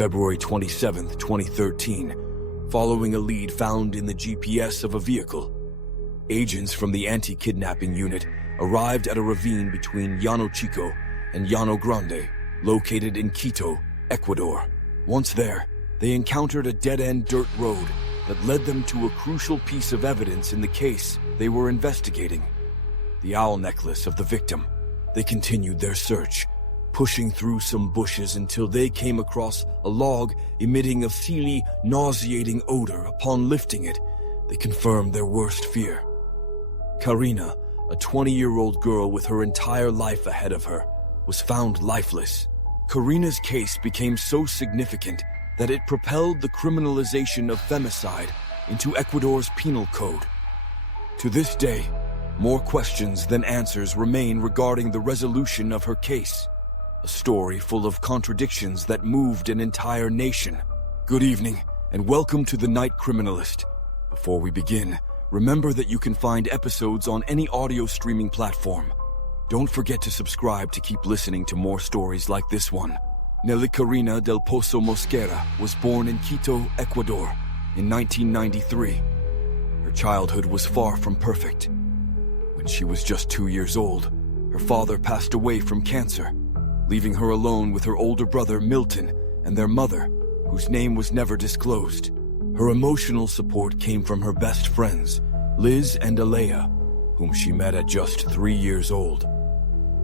February 27, 2013, following a lead found in the GPS of a vehicle. Agents from the anti-kidnapping unit arrived at a ravine between Llano Chico and Llano Grande, located in Quito, Ecuador. Once there, they encountered a dead-end dirt road that led them to a crucial piece of evidence in the case they were investigating: the owl necklace of the victim. They continued their search, pushing through some bushes until they came across a log emitting a feely, nauseating odor. Upon lifting it, they confirmed their worst fear. Karina, a 20-year-old girl with her entire life ahead of her, was found lifeless. Karina's case became so significant that it propelled the criminalization of femicide into Ecuador's penal code. To this day, more questions than answers remain regarding the resolution of her case, a story full of contradictions that moved an entire nation. Good evening, and welcome to The Night Criminalist. Before we begin, remember that you can find episodes on any audio streaming platform. Don't forget to subscribe to keep listening to more stories like this one. Karina del Pozo Mosquera was born in Quito, Ecuador, in 1993. Her childhood was far from perfect. When she was just 2 years old, her father passed away from cancer, leaving her alone with her older brother Milton and their mother, whose name was never disclosed. Her emotional support came from her best friends, Liz and Alea, whom she met at just 3 years old.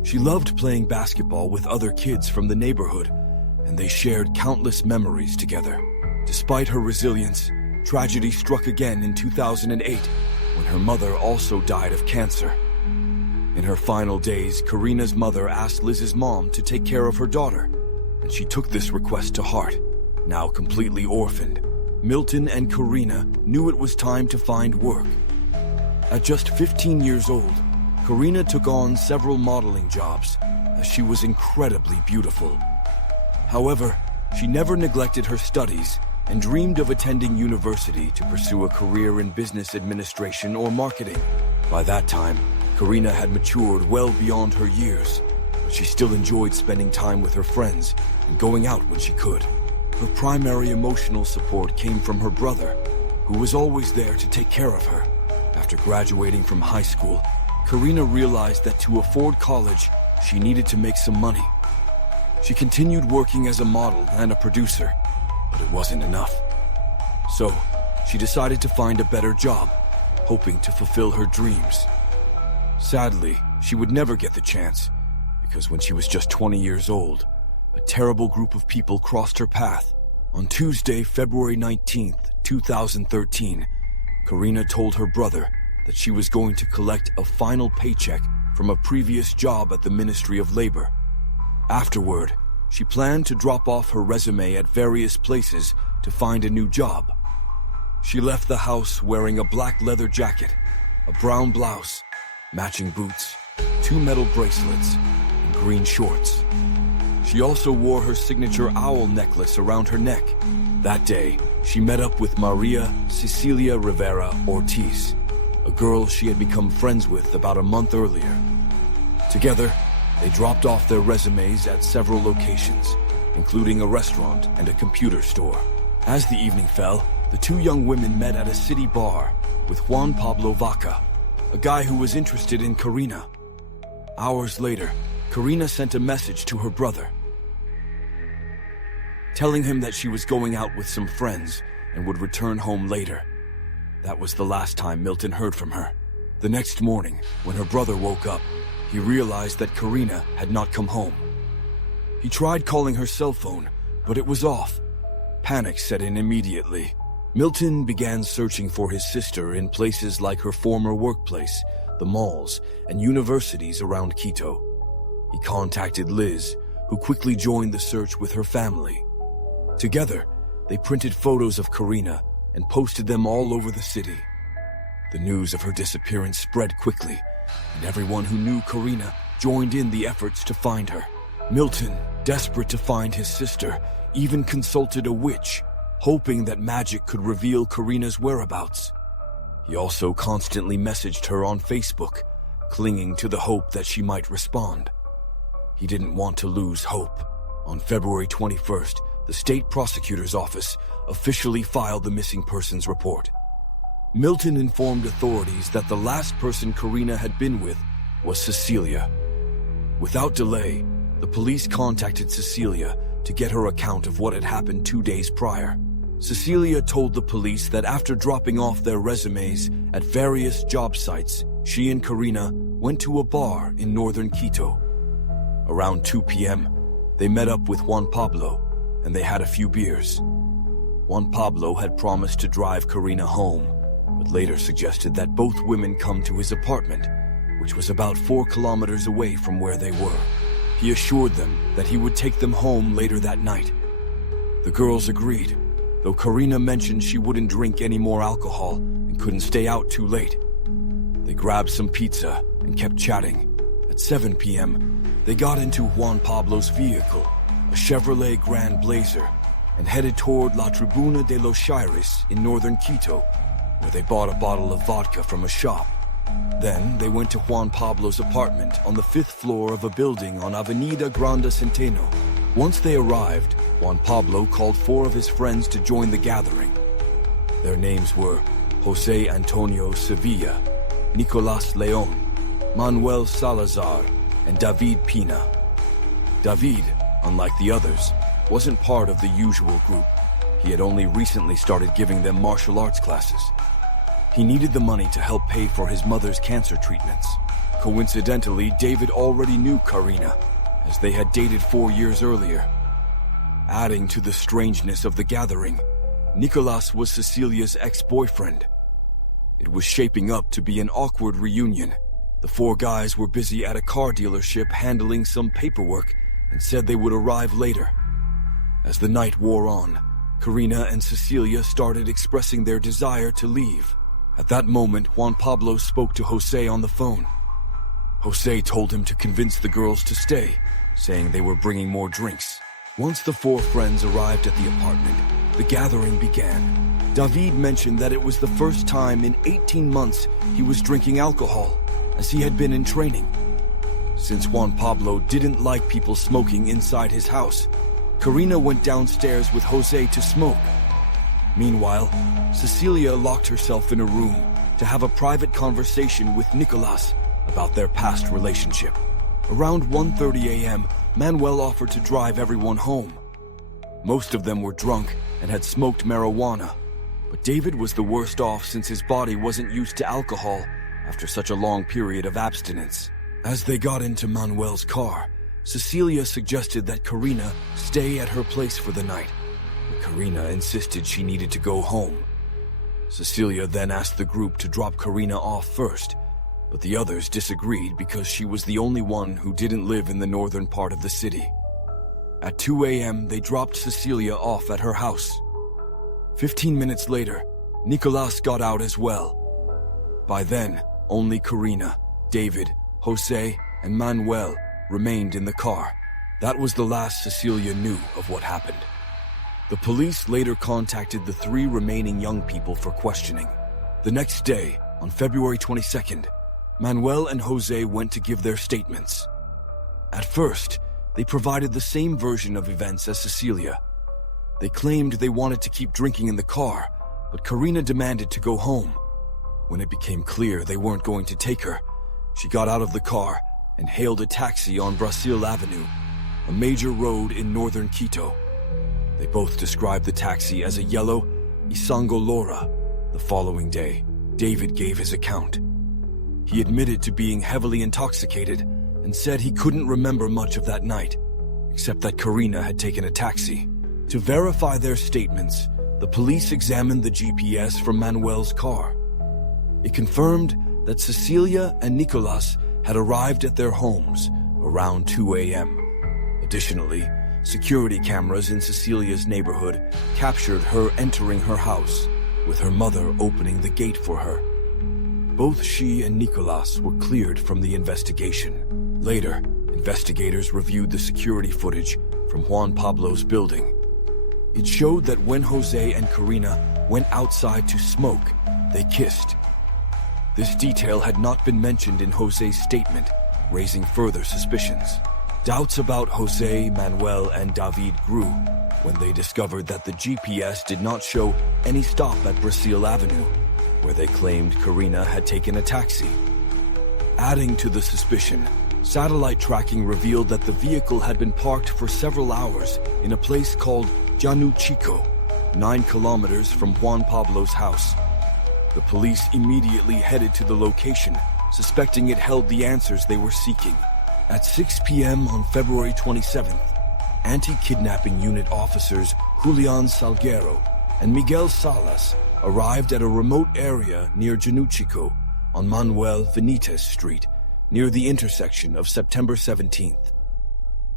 She loved playing basketball with other kids from the neighborhood, and they shared countless memories together. Despite her resilience, tragedy struck again in 2008, when her mother also died of cancer. In her final days, Karina's mother asked Liz's mom to take care of her daughter, and she took this request to heart. Now completely orphaned, Milton and Karina knew it was time to find work. At just 15 years old, Karina took on several modeling jobs, as she was incredibly beautiful. However, she never neglected her studies and dreamed of attending university to pursue a career in business administration or marketing. By that time, Karina had matured well beyond her years, but she still enjoyed spending time with her friends and going out when she could. Her primary emotional support came from her brother, who was always there to take care of her. After graduating from high school, Karina realized that to afford college, she needed to make some money. She continued working as a model and a producer, but it wasn't enough. So, she decided to find a better job, hoping to fulfill her dreams. Sadly, she would never get the chance, because when she was just 20 years old, a terrible group of people crossed her path. On Tuesday, February 19th, 2013, Karina told her brother that she was going to collect a final paycheck from a previous job at the Ministry of Labor. Afterward, she planned to drop off her resume at various places to find a new job. She left the house wearing a black leather jacket, a brown blouse, matching boots, 2 metal bracelets, and green shorts. She also wore her signature owl necklace around her neck. That day, she met up with Maria Cecilia Rivera Ortiz, a girl she had become friends with about a month earlier. Together, they dropped off their resumes at several locations, including a restaurant and a computer store. As the evening fell, the 2 young women met at a city bar with Juan Pablo Vaca, a guy who was interested in Karina. Hours later, Karina sent a message to her brother, telling him that she was going out with some friends and would return home later. That was the last time Milton heard from her. The next morning, when her brother woke up, he realized that Karina had not come home. He tried calling her cell phone, but it was off. Panic set in immediately. Milton began searching for his sister in places like her former workplace, the malls, and universities around Quito. He contacted Liz, who quickly joined the search with her family. Together, they printed photos of Karina and posted them all over the city. The news of her disappearance spread quickly, and everyone who knew Karina joined in the efforts to find her. Milton, desperate to find his sister, even consulted a witch, hoping that magic could reveal Karina's whereabouts. He also constantly messaged her on Facebook, clinging to the hope that she might respond. He didn't want to lose hope. On February 21st, the state prosecutor's office officially filed the missing persons report. Milton informed authorities that the last person Karina had been with was Cecilia. Without delay, the police contacted Cecilia to get her account of what had happened 2 days prior. Cecilia told the police that after dropping off their resumes at various job sites, she and Karina went to a bar in northern Quito. Around 2 p.m., they met up with Juan Pablo, and they had a few beers. Juan Pablo had promised to drive Karina home, but later suggested that both women come to his apartment, which was about 4 kilometers away from where they were. He assured them that he would take them home later that night. The girls agreed, though Karina mentioned she wouldn't drink any more alcohol and couldn't stay out too late. They grabbed some pizza and kept chatting. At 7 p.m., they got into Juan Pablo's vehicle, a Chevrolet Grand Blazer, and headed toward La Tribuna de los Shires in northern Quito, where they bought a bottle of vodka from a shop. Then they went to Juan Pablo's apartment on the 5th floor of a building on Avenida Grande Centeno. Once they arrived, Juan Pablo called 4 of his friends to join the gathering. Their names were Jose Antonio Sevilla, Nicolas Leon, Manuel Salazar, and David Pina. David, unlike the others, wasn't part of the usual group. He had only recently started giving them martial arts classes. He needed the money to help pay for his mother's cancer treatments. Coincidentally, David already knew Karina, as they had dated 4 years earlier. Adding to the strangeness of the gathering, Nicolas was Cecilia's ex-boyfriend. It was shaping up to be an awkward reunion. The 4 guys were busy at a car dealership handling some paperwork and said they would arrive later. As the night wore on, Karina and Cecilia started expressing their desire to leave. At that moment, Juan Pablo spoke to Jose on the phone. Jose told him to convince the girls to stay, saying they were bringing more drinks. Once the 4 friends arrived at the apartment, the gathering began. David mentioned that it was the first time in 18 months he was drinking alcohol, as he had been in training. Since Juan Pablo didn't like people smoking inside his house, Karina went downstairs with Jose to smoke. Meanwhile, Cecilia locked herself in a room to have a private conversation with Nicolas about their past relationship. Around 1:30 a.m., Manuel offered to drive everyone home. Most of them were drunk and had smoked marijuana, but David was the worst off since his body wasn't used to alcohol after such a long period of abstinence. As they got into Manuel's car, Cecilia suggested that Karina stay at her place for the night, but Karina insisted she needed to go home. Cecilia then asked the group to drop Karina off first, but the others disagreed because she was the only one who didn't live in the northern part of the city. At 2 a.m., they dropped Cecilia off at her house. 15 minutes later, Nicolas got out as well. By then, only Karina, David, Jose, and Manuel remained in the car. That was the last Cecilia knew of what happened. The police later contacted the 3 remaining young people for questioning. The next day, on February 22nd, Manuel and Jose went to give their statements. At first, they provided the same version of events as Cecilia. They claimed they wanted to keep drinking in the car, but Karina demanded to go home. When it became clear they weren't going to take her, she got out of the car and hailed a taxi on Brasil Avenue, a major road in northern Quito. They both described the taxi as a yellow Isango Lora. The following day, David gave his account. He admitted to being heavily intoxicated and said he couldn't remember much of that night, except that Karina had taken a taxi. To verify their statements, the police examined the GPS from Manuel's car. It confirmed that Cecilia and Nicolas had arrived at their homes around 2 a.m. Additionally, security cameras in Cecilia's neighborhood captured her entering her house, with her mother opening the gate for her. Both she and Nicolas were cleared from the investigation. Later, investigators reviewed the security footage from Juan Pablo's building. It showed that when Jose and Karina went outside to smoke, they kissed. This detail had not been mentioned in Jose's statement, raising further suspicions. Doubts about Jose, Manuel, and David grew when they discovered that the GPS did not show any stop at Brazil Avenue, where they claimed Karina had taken a taxi. Adding to the suspicion, satellite tracking revealed that the vehicle had been parked for several hours in a place called Llano Chico, 9 kilometers from Juan Pablo's house. The police immediately headed to the location, suspecting it held the answers they were seeking. At 6 p.m. on February 27th, anti-kidnapping unit officers Julian Salguero and Miguel Salas arrived at a remote area near Llano Chico on Manuel Benitez Street, near the intersection of September 17th.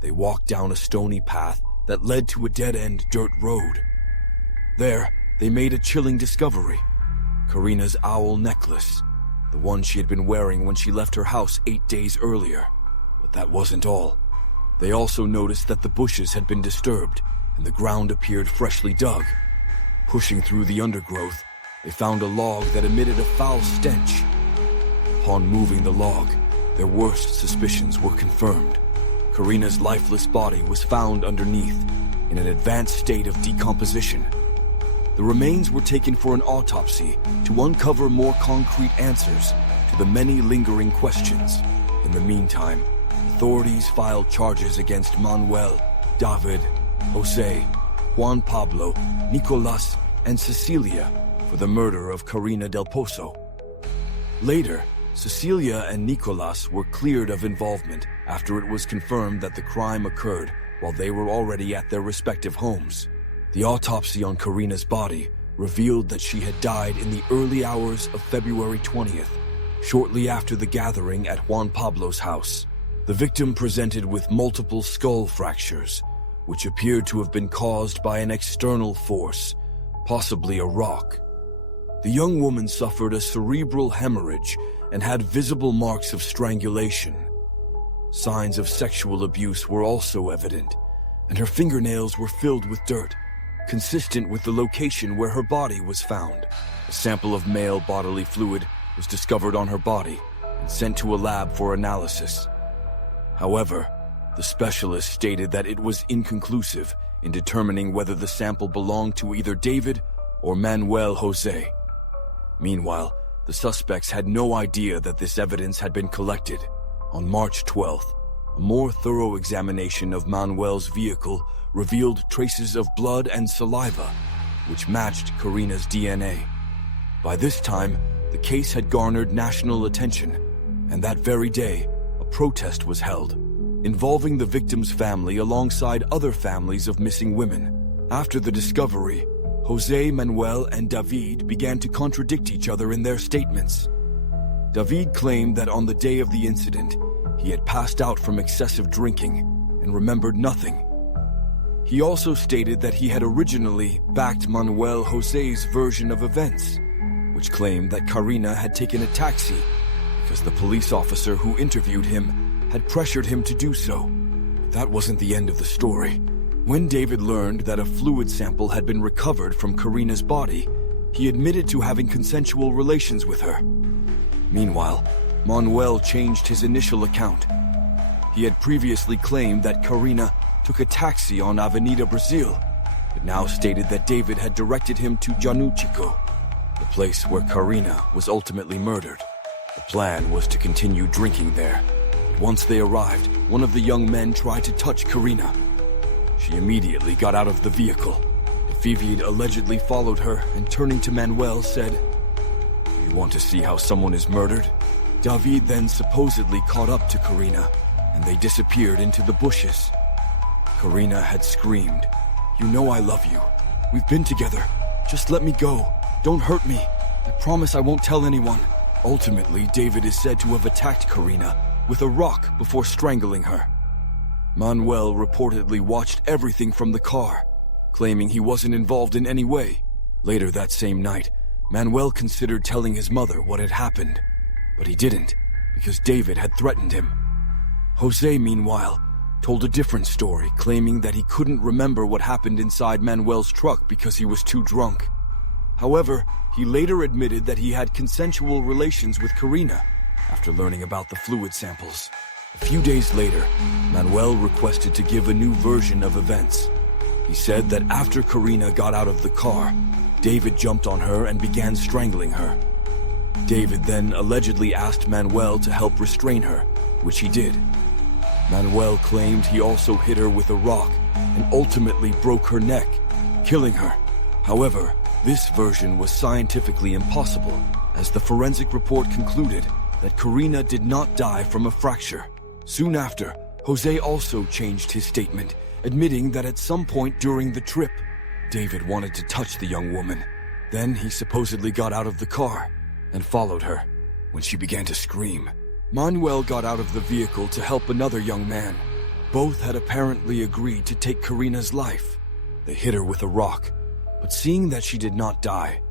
They walked down a stony path that led to a dead-end dirt road. There, they made a chilling discovery: Karina's owl necklace, the one she had been wearing when she left her house 8 days earlier. But that wasn't all. They also noticed that the bushes had been disturbed and the ground appeared freshly dug. Pushing through the undergrowth, they found a log that emitted a foul stench. Upon moving the log, their worst suspicions were confirmed. Karina's lifeless body was found underneath, in an advanced state of decomposition. The remains were taken for an autopsy to uncover more concrete answers to the many lingering questions. In the meantime, authorities filed charges against Manuel, David, Jose, Juan Pablo, Nicolas, and Cecilia for the murder of Karina del Pozo. Later, Cecilia and Nicolas were cleared of involvement after it was confirmed that the crime occurred while they were already at their respective homes. The autopsy on Karina's body revealed that she had died in the early hours of February 20th, shortly after the gathering at Juan Pablo's house. The victim presented with multiple skull fractures, which appeared to have been caused by an external force, possibly a rock. The young woman suffered a cerebral hemorrhage and had visible marks of strangulation. Signs of sexual abuse were also evident, and her fingernails were filled with dirt, consistent with the location where her body was found. A sample of male bodily fluid was discovered on her body and sent to a lab for analysis. However, the specialist stated that it was inconclusive in determining whether the sample belonged to either David or Manuel Jose. Meanwhile, the suspects had no idea that this evidence had been collected. On March 12th, a more thorough examination of Manuel's vehicle revealed traces of blood and saliva, which matched Karina's DNA. By this time, the case had garnered national attention, and that very day, a protest was held, involving the victim's family alongside other families of missing women. After the discovery, Jose, Manuel, and David began to contradict each other in their statements. David claimed that on the day of the incident, he had passed out from excessive drinking and remembered nothing. He also stated that he had originally backed Manuel Jose's version of events, which claimed that Karina had taken a taxi because the police officer who interviewed him had pressured him to do so. But that wasn't the end of the story. When David learned that a fluid sample had been recovered from Karina's body, he admitted to having consensual relations with her. Meanwhile, Manuel changed his initial account. He had previously claimed that Karina took a taxi on Avenida Brazil, but now stated that David had directed him to Llano Chico, the place where Karina was ultimately murdered. The plan was to continue drinking there, but once they arrived, one of the young men tried to touch Karina. She immediately got out of the vehicle. David allegedly followed her and, turning to Manuel, said, "Do you want to see how someone is murdered?" David then supposedly caught up to Karina, and they disappeared into the bushes. Karina had screamed, "You know I love you. We've been together. Just let me go. Don't hurt me. I promise I won't tell anyone." Ultimately, David is said to have attacked Karina with a rock before strangling her. Manuel reportedly watched everything from the car, claiming he wasn't involved in any way. Later that same night, Manuel considered telling his mother what had happened, but he didn't because David had threatened him. Jose, meanwhile, told a different story, claiming that he couldn't remember what happened inside Manuel's truck because he was too drunk. However, he later admitted that he had consensual relations with Karina after learning about the fluid samples. A few days later, Manuel requested to give a new version of events. He said that after Karina got out of the car, David jumped on her and began strangling her. David then allegedly asked Manuel to help restrain her, which he did. Manuel claimed he also hit her with a rock and ultimately broke her neck, killing her. However, this version was scientifically impossible, as the forensic report concluded that Karina did not die from a fracture. Soon after, Jose also changed his statement, admitting that at some point during the trip, David wanted to touch the young woman. Then he supposedly got out of the car and followed her. When she began to scream, Manuel got out of the vehicle to help another young man. Both had apparently agreed to take Karina's life. They hit her with a rock, but seeing that she did not die,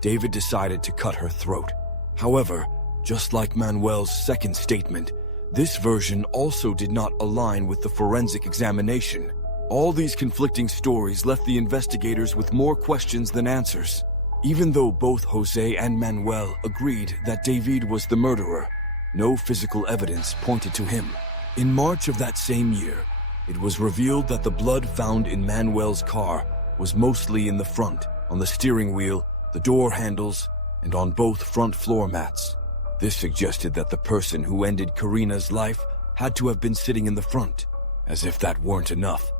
David decided to cut her throat. However, just like Manuel's second statement, this version also did not align with the forensic examination. All these conflicting stories left the investigators with more questions than answers. Even though both Jose and Manuel agreed that David was the murderer, no physical evidence pointed to him. In March of that same year, it was revealed that the blood found in Manuel's car was mostly in the front, on the steering wheel, the door handles, and on both front floor mats. This suggested that the person who ended Karina's life had to have been sitting in the front. As if that weren't enough,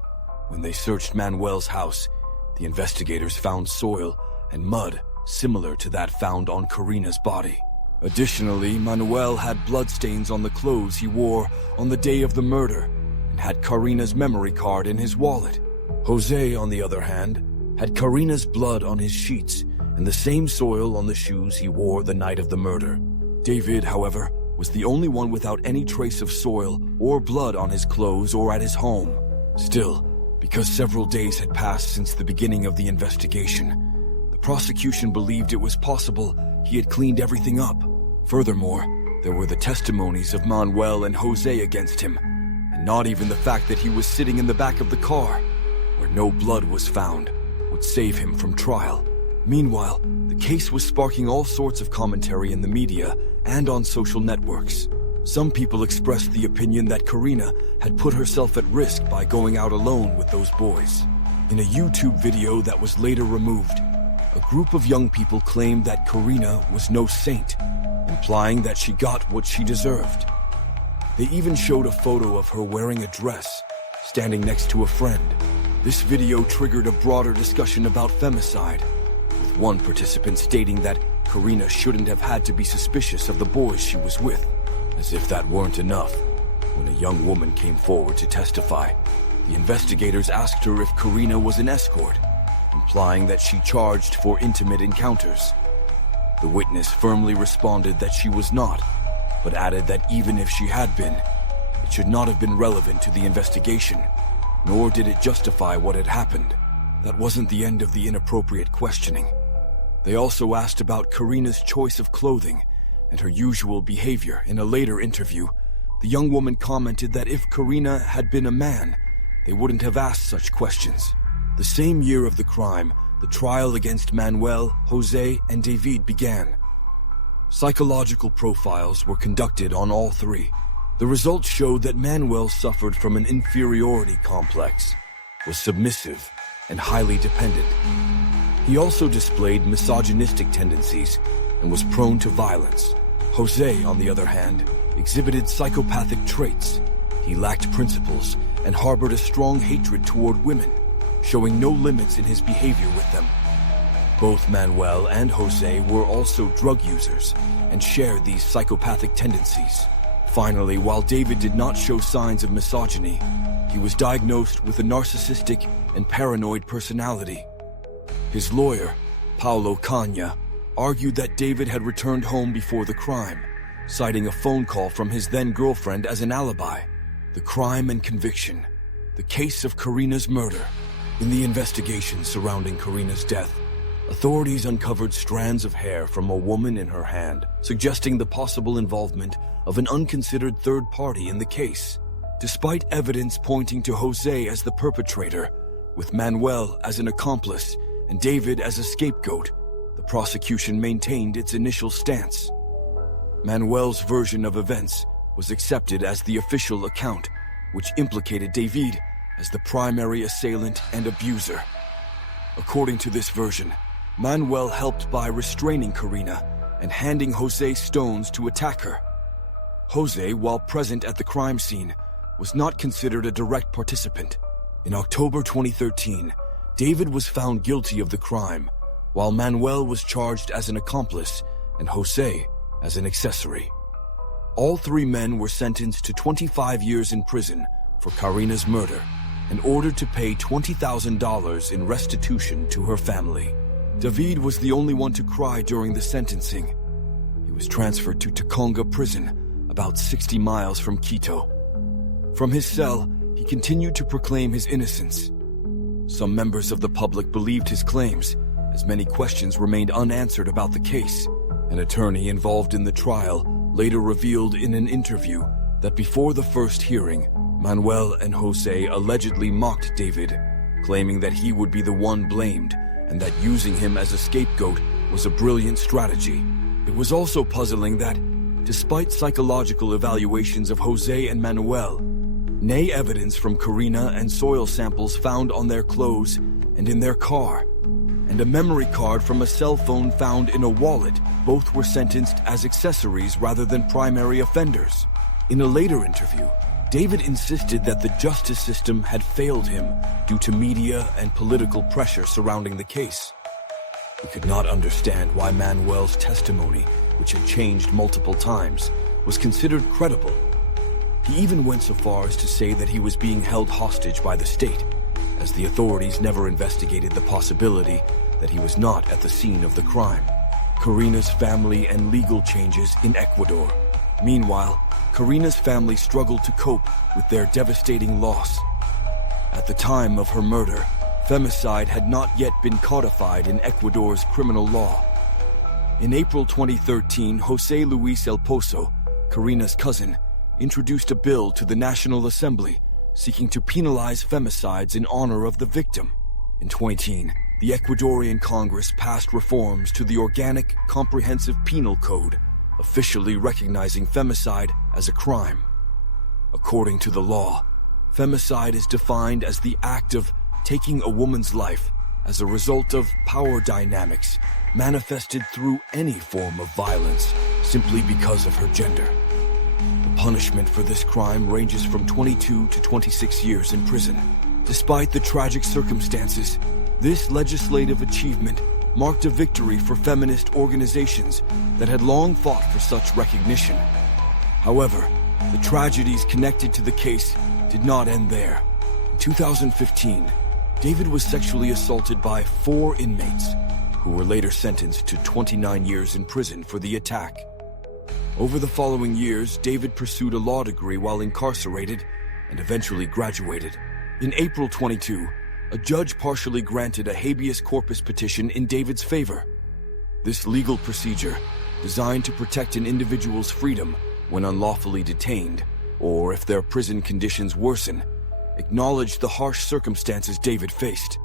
when they searched Manuel's house, the investigators found soil and mud similar to that found on Karina's body. Additionally, Manuel had bloodstains on the clothes he wore on the day of the murder and had Karina's memory card in his wallet. Jose, on the other hand, had Karina's blood on his sheets and the same soil on the shoes he wore the night of the murder. David, however, was the only one without any trace of soil or blood on his clothes or at his home. Still, because several days had passed since the beginning of the investigation, the prosecution believed it was possible he had cleaned everything up. Furthermore, there were the testimonies of Manuel and Jose against him, and not even the fact that he was sitting in the back of the car, where no blood was found, would save him from trial. Meanwhile, the case was sparking all sorts of commentary in the media and on social networks. Some people expressed the opinion that Karina had put herself at risk by going out alone with those boys. In a YouTube video that was later removed, a group of young people claimed that Karina was no saint, implying that she got what she deserved. They even showed a photo of her wearing a dress, standing next to a friend. This video triggered a broader discussion about femicide, with one participant stating that Karina shouldn't have had to be suspicious of the boys she was with. As if that weren't enough, when a young woman came forward to testify, the investigators asked her if Karina was an escort, implying that she charged for intimate encounters. The witness firmly responded that she was not, but added that even if she had been, it should not have been relevant to the investigation, nor did it justify what had happened. That wasn't the end of the inappropriate questioning. They also asked about Karina's choice of clothing and her usual behavior. In a later interview, the young woman commented that if Karina had been a man, they wouldn't have asked such questions. The same year of the crime, the trial against Manuel, Jose, and David began. Psychological profiles were conducted on all three. The results showed that Manuel suffered from an inferiority complex, was submissive, and highly dependent. He also displayed misogynistic tendencies and was prone to violence. Jose, on the other hand, exhibited psychopathic traits. He lacked principles and harbored a strong hatred toward women, showing no limits in his behavior with them. Both Manuel and Jose were also drug users and shared these psychopathic tendencies. Finally, while David did not show signs of misogyny, he was diagnosed with a narcissistic and paranoid personality. His lawyer, Paulo Cagna, argued that David had returned home before the crime, citing a phone call from his then-girlfriend as an alibi. The crime and conviction. The case of Karina's murder. In the investigation surrounding Karina's death, authorities uncovered strands of hair from a woman in her hand, suggesting the possible involvement of an unconsidered third party in the case. Despite evidence pointing to Jose as the perpetrator, with Manuel as an accomplice and David as a scapegoat, the prosecution maintained its initial stance. Manuel's version of events was accepted as the official account, which implicated David as the primary assailant and abuser. According to this version, Manuel helped by restraining Karina and handing Jose stones to attack her. Jose, while present at the crime scene, was not considered a direct participant. In October 2013, David was found guilty of the crime, while Manuel was charged as an accomplice and Jose as an accessory. All three men were sentenced to 25 years in prison for Karina's murder and ordered to pay $20,000 in restitution to her family. David was the only one to cry during the sentencing. He was transferred to Taconga prison, about 60 miles from Quito. From his cell, he continued to proclaim his innocence. Some members of the public believed his claims, as many questions remained unanswered about the case. An attorney involved in the trial later revealed in an interview that before the first hearing, Manuel and Jose allegedly mocked David, claiming that he would be the one blamed and that using him as a scapegoat was a brilliant strategy. It was also puzzling that, despite psychological evaluations of Jose and Manuel, nay evidence from Karina and soil samples found on their clothes and in their car, and a memory card from a cell phone found in a wallet, both were sentenced as accessories rather than primary offenders. In a later interview, David insisted that the justice system had failed him due to media and political pressure surrounding the case. He could not understand why Manuel's testimony, which had changed multiple times, was considered credible. He even went so far as to say that he was being held hostage by the state, as the authorities never investigated the possibility that he was not at the scene of the crime. Karina's family and legal changes in Ecuador. Meanwhile, Karina's family struggled to cope with their devastating loss. At the time of her murder, femicide had not yet been codified in Ecuador's criminal law. In April 2013, Jose Luis El Pozo, Karina's cousin, introduced a bill to the National Assembly seeking to penalize femicides in honor of the victim. In 2018, the Ecuadorian Congress passed reforms to the Organic Comprehensive Penal Code, officially recognizing femicide as a crime. According to the law, femicide is defined as the act of taking a woman's life as a result of power dynamics manifested through any form of violence simply because of her gender. The punishment for this crime ranges from 22 to 26 years in prison. Despite the tragic circumstances, this legislative achievement marked a victory for feminist organizations that had long fought for such recognition. However, the tragedies connected to the case did not end there. In 2015, David was sexually assaulted by 4 inmates, who were later sentenced to 29 years in prison for the attack. Over the following years, David pursued a law degree while incarcerated and eventually graduated. In April 22, a judge partially granted a habeas corpus petition in David's favor. This legal procedure, designed to protect an individual's freedom when unlawfully detained, or if their prison conditions worsen, acknowledged the harsh circumstances David faced.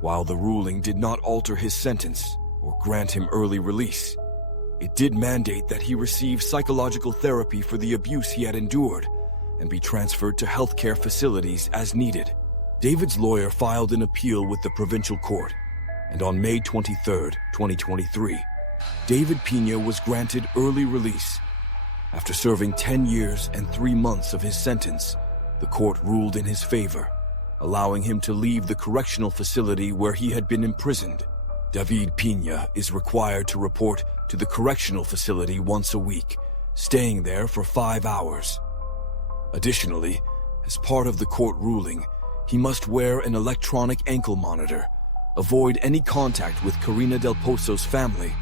While the ruling did not alter his sentence or grant him early release, it did mandate that he receive psychological therapy for the abuse he had endured and be transferred to healthcare facilities as needed. David's lawyer filed an appeal with the provincial court, and on May 23, 2023, David Pina was granted early release. After serving 10 years and 3 months of his sentence, the court ruled in his favor, allowing him to leave the correctional facility where he had been imprisoned. David Pina is required to report to the correctional facility once a week, staying there for 5 hours. Additionally, as part of the court ruling, he must wear an electronic ankle monitor, avoid any contact with Karina del Pozo's family,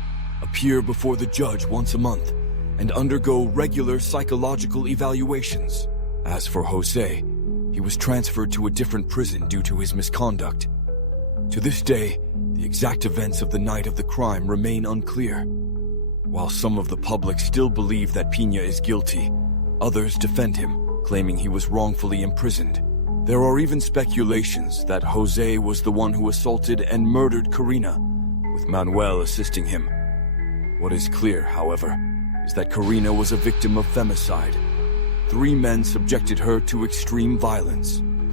appear before the judge once a month, and undergo regular psychological evaluations. As for Jose, he was transferred to a different prison due to his misconduct. To this day, the exact events of the night of the crime remain unclear. While some of the public still believe that Pina is guilty, others defend him, claiming he was wrongfully imprisoned. There are even speculations that Jose was the one who assaulted and murdered Karina, with Manuel assisting him. What is clear, however, is that Karina was a victim of femicide, 3 men subjected her to extreme violence.